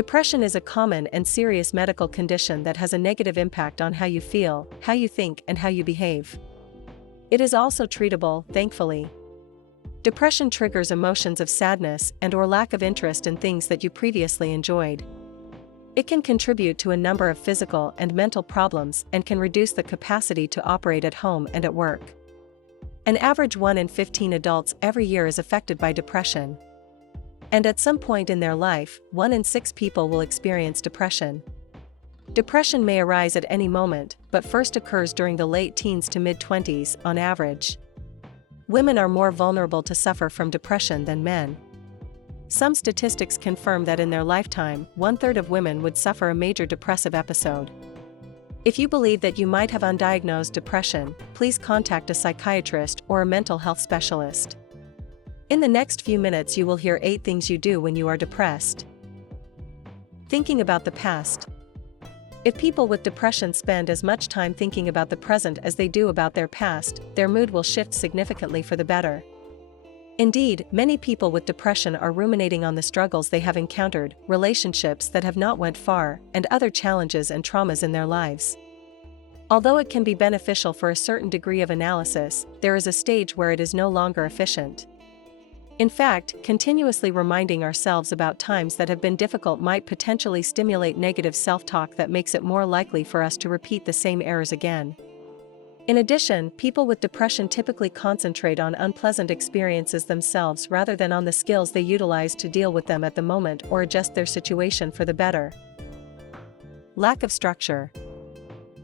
Depression is a common and serious medical condition that has a negative impact on how you feel, how you think, and how you behave. It is also treatable, thankfully. Depression triggers emotions of sadness and/or lack of interest in things that you previously enjoyed. It can contribute to a number of physical and mental problems and can reduce the capacity to operate at home and at work. An average 1 in 15 adults every year is affected by depression. And at some point in their life, 1 in 6 people will experience depression. Depression may arise at any moment, but first occurs during the late teens to mid-20s, on average. Women are more vulnerable to suffer from depression than men. Some statistics confirm that in their lifetime, 1/3 of women would suffer a major depressive episode. If you believe that you might have undiagnosed depression, please contact a psychiatrist or a mental health specialist. In the next few minutes you will hear 8 things you do when you are depressed. Thinking about the past. If people with depression spend as much time thinking about the present as they do about their past, their mood will shift significantly for the better. Indeed, many people with depression are ruminating on the struggles they have encountered, relationships that have not went far, and other challenges and traumas in their lives. Although it can be beneficial for a certain degree of analysis, there is a stage where it is no longer efficient. In fact, continuously reminding ourselves about times that have been difficult might potentially stimulate negative self-talk that makes it more likely for us to repeat the same errors again. In addition, people with depression typically concentrate on unpleasant experiences themselves rather than on the skills they utilize to deal with them at the moment or adjust their situation for the better. Lack of structure.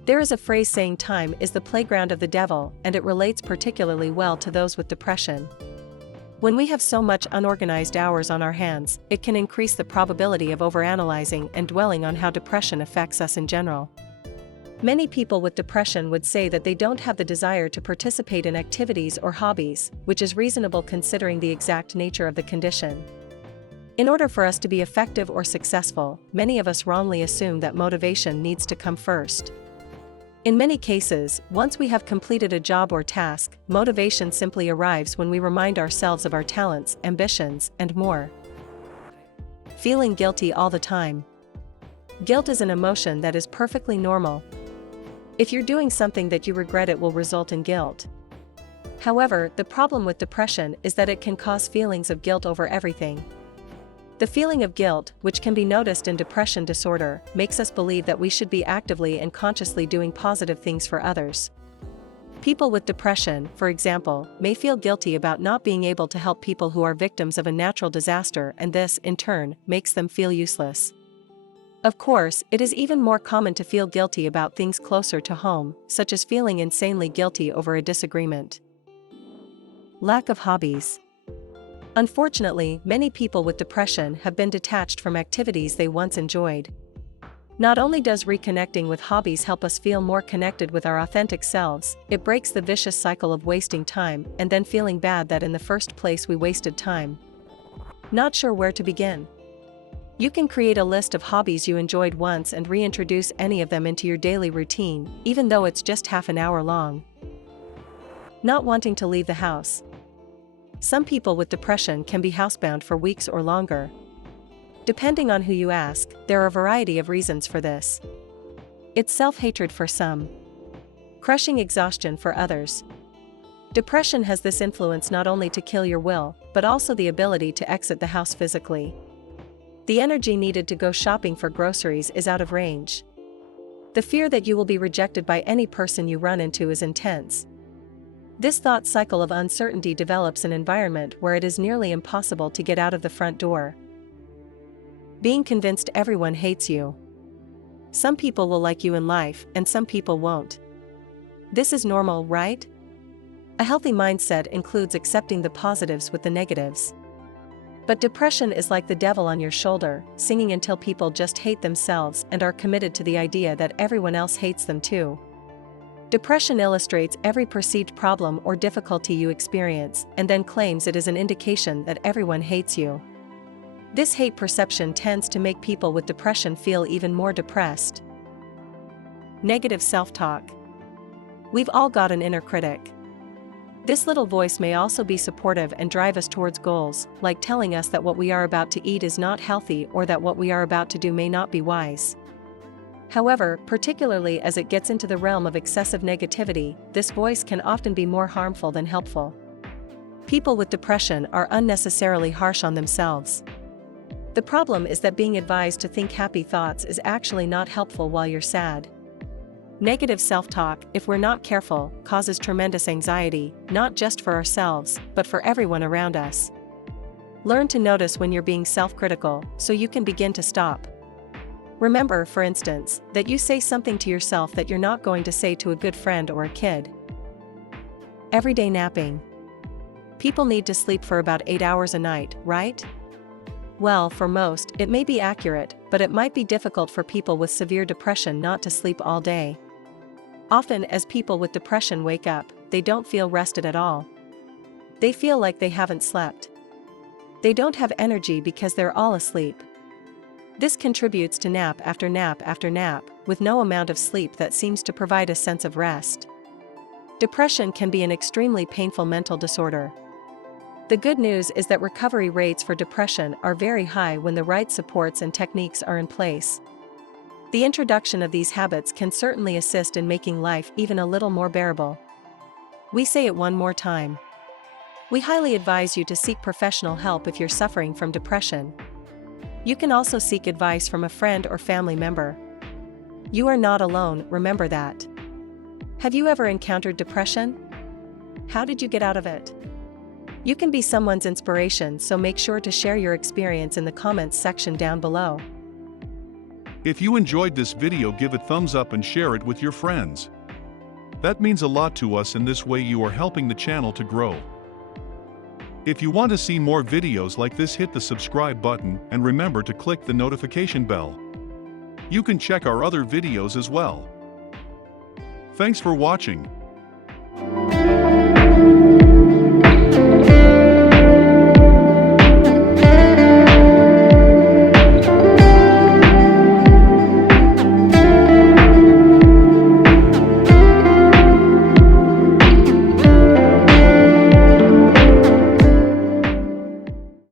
There is a phrase saying time is the playground of the devil, and it relates particularly well to those with depression. When we have so much unorganized hours on our hands, it can increase the probability of overanalyzing and dwelling on how depression affects us in general. Many people with depression would say that they don't have the desire to participate in activities or hobbies, which is reasonable considering the exact nature of the condition. In order for us to be effective or successful, many of us wrongly assume that motivation needs to come first. In many cases, once we have completed a job or task, motivation simply arrives when we remind ourselves of our talents, ambitions, and more. Feeling guilty all the time. Guilt is an emotion that is perfectly normal. If you're doing something that you regret, it will result in guilt. However, the problem with depression is that it can cause feelings of guilt over everything. The feeling of guilt, which can be noticed in depression disorder, makes us believe that we should be actively and consciously doing positive things for others. People with depression, for example, may feel guilty about not being able to help people who are victims of a natural disaster, and this, in turn, makes them feel useless. Of course, it is even more common to feel guilty about things closer to home, such as feeling insanely guilty over a disagreement. Lack of hobbies. Unfortunately, many people with depression have been detached from activities they once enjoyed. Not only does reconnecting with hobbies help us feel more connected with our authentic selves, it breaks the vicious cycle of wasting time and then feeling bad that in the first place we wasted time. Not sure where to begin? You can create a list of hobbies you enjoyed once and reintroduce any of them into your daily routine, even though it's just half an hour long. Not wanting to leave the house. Some people with depression can be housebound for weeks or longer. Depending on who you ask, there are a variety of reasons for this. It's self-hatred for some. Crushing exhaustion for others. Depression has this influence not only to kill your will, but also the ability to exit the house physically. The energy needed to go shopping for groceries is out of range. The fear that you will be rejected by any person you run into is intense. This thought cycle of uncertainty develops an environment where it is nearly impossible to get out of the front door. Being convinced everyone hates you. Some people will like you in life, and some people won't. This is normal, right? A healthy mindset includes accepting the positives with the negatives. But depression is like the devil on your shoulder, singing until people just hate themselves and are committed to the idea that everyone else hates them too. Depression illustrates every perceived problem or difficulty you experience, and then claims it is an indication that everyone hates you. This hate perception tends to make people with depression feel even more depressed. Negative self-talk. We've all got an inner critic. This little voice may also be supportive and drive us towards goals, like telling us that what we are about to eat is not healthy or that what we are about to do may not be wise. However, particularly as it gets into the realm of excessive negativity, this voice can often be more harmful than helpful. People with depression are unnecessarily harsh on themselves. The problem is that being advised to think happy thoughts is actually not helpful while you're sad. Negative self-talk, if we're not careful, causes tremendous anxiety, not just for ourselves, but for everyone around us. Learn to notice when you're being self-critical, so you can begin to stop. Remember, for instance, that you say something to yourself that you're not going to say to a good friend or a kid. Everyday napping. People need to sleep for about 8 hours a night, right? Well, for most, it may be accurate, but it might be difficult for people with severe depression not to sleep all day. Often, as people with depression wake up, they don't feel rested at all. They feel like they haven't slept. They don't have energy because they're all asleep. This contributes to nap after nap after nap, with no amount of sleep that seems to provide a sense of rest. Depression can be an extremely painful mental disorder. The good news is that recovery rates for depression are very high when the right supports and techniques are in place. The introduction of these habits can certainly assist in making life even a little more bearable. We say it one more time. We highly advise you to seek professional help if you're suffering from depression. You can also seek advice from a friend or family member. You are not alone, remember that. Have you ever encountered depression? How did you get out of it? You can be someone's inspiration, so make sure to share your experience in the comments section down below. If you enjoyed this video, give it thumbs up and share it with your friends. That means a lot to us, and this way you are helping the channel to grow. If you want to see more videos like this, hit the subscribe button and remember to click the notification bell. You can check our other videos as well. Thanks for watching.